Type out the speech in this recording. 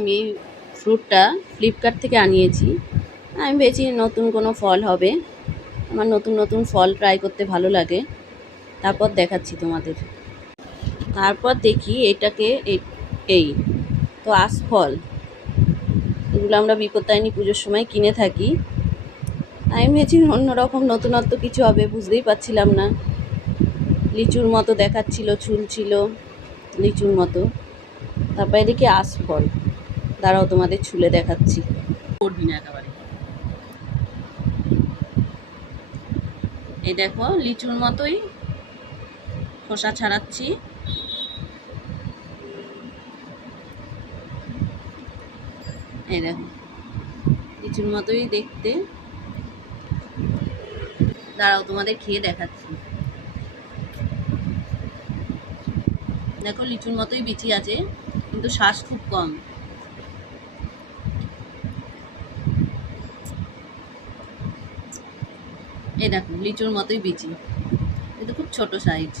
আমি এই ফ্রুটটা ফ্লিপকার্ট থেকে আনিয়েছি। আমি ভেবেছি নতুন কোনো ফল হবে। আমার নতুন নতুন ফল ট্রাই করতে ভালো লাগে। তারপর দেখাচ্ছি তোমাদের। তারপর দেখি এটাকে এই তো আঁশফল, এগুলো আমরা বিপত্তারিণী পুজোর সময় কিনে থাকি। আমি ভেবেছি অন্যরকম নতুনত্ব কিছু হবে, বুঝতেই পারছিলাম না। লিচুর মতো দেখাচ্ছিল, ছিল লিচুর মতো। তারপরে দেখি আঁশফল, দাঁড়াও তোমাদের ছুলে দেখাচ্ছি। করবি না একেবারে। এই দেখো লিচুর মতোই, খোসা ছাড়াচ্ছি। এই দেখো লিচুর মতোই দেখতে। দাঁড়াও তোমাদের খেয়ে দেখাচ্ছি। দেখো লিচুর মতোই বিচি আছে, কিন্তু শ্বাস খুব কম। এই দেখো লিচুর মতোই বিচি, কিন্তু খুব ছোট সাইজ।